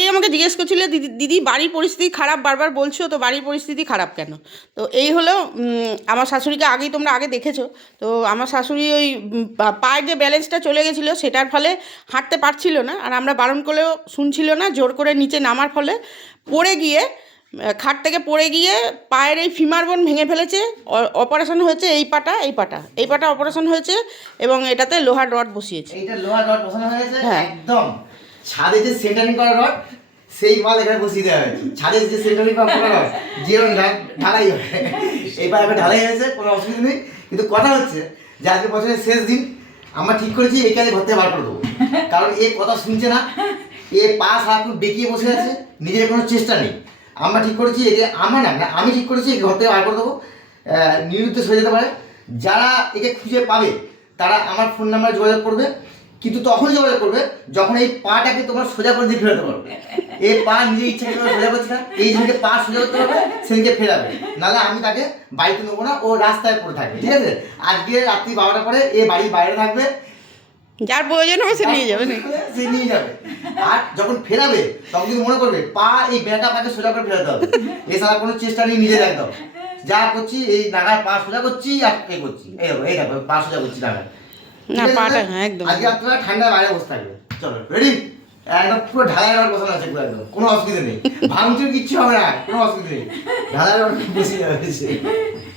অনেকেই আমাকে জিজ্ঞেস করছিল দিদি দিদি বাড়ির পরিস্থিতি খারাপ, বারবার বলছো তো বাড়ির পরিস্থিতি খারাপ কেন? তো এই হলো আমার শাশুড়িকে আগেই তোমরা আগে দেখেছো। তো আমার শাশুড়ি ওই পায়ের যে ব্যালেন্সটা চলে গেছিলো সেটার ফলে হাঁটতে পারছিল না, আর আমরা বারণ করলেও শুনছিল না, জোর করে নিচে নামার ফলে পড়ে গিয়ে খাট থেকে পড়ে গিয়ে পায়ের এই ফিমার বোন ভেঙে ফেলেছে। অপারেশন হয়েছে এই পাটা অপারেশন হয়েছে, এবং এটাতে লোহার রড বসিয়েছে। এইটা লোহার রড বসানো হয়েছে, হ্যাঁ। একদম ছাদে যে সেন্টারিং করা রড সেই মাল এখানে বসিয়ে দেওয়া হয়েছে। ছাদে যে সেন্টারিং করা রড যেরকম ঢালাই হয়, এইবার একটা ঢালাই হয়েছে, কোনো অসুবিধা নেই। কিন্তু কথা হচ্ছে যে আজকে বছরের শেষ দিন আমরা ঠিক করেছি এই কাজে ঘর থেকে বার করে দেবো, কারণ এ কথা শুনছে না, এ পা সারাক্ষণ বেঁকিয়ে বসে আছে, নিজের কোনো চেষ্টা নেই। আমরা ঠিক করেছি একে, আমার না আমি ঠিক করেছি একে ঘর থেকে বার করে দেবো, নিরুদ্দেশ হয়ে যেতে পারে। যারা একে খুঁজে পাবে তারা আমার ফোন নাম্বারে যোগাযোগ করবে, কিন্তু তখনই যোগাযোগ করবে যখন এই পাটাকে তোমার সোজা করে দিয়ে ফেরাতে পারবে। এই পা নিজের ইচ্ছা করে সোজা করছে না, এই দিনকে পা সোজা করতে পারবে সেদিনকে ফেরাবে, নাহলে আমি তাকে বাড়িতে নেবো না, ও রাস্তায় পড়ে থাকবে। ঠিক আছে, আজকে রাত্রি 12টার পরে এ বাড়ির বাইরে থাকবে, যার প্রয়োজন হবে সে নিয়ে যাবে নাকি? সে নিয়ে যাবে। আর যখন ফেরাবে তখন কিন্তু মনে করবে পা এই বেড়াটা পাকে সোজা করে ফেরাতে হবে, এছাড়া কোনো চেষ্টা নেই নিজের একদম। যা করছি এই নাগায় পা সোজা করছি আর এই করছি, এই দেখো পা সোজা করছি নাগায়। না পাটা, হ্যাঁ একদম। আজকে আপনারা ঠান্ডায় বাইরে বসে থাকবে, চলো রেডি, একদম পুরো ঢালাই রড বসানো আছে পুরো, একদম কোনো অসুবিধা নেই, ভাঙচুর কিচ্ছু হবে না, কোনো অসুবিধা নেই, ঢালাই রড বসে যাবে।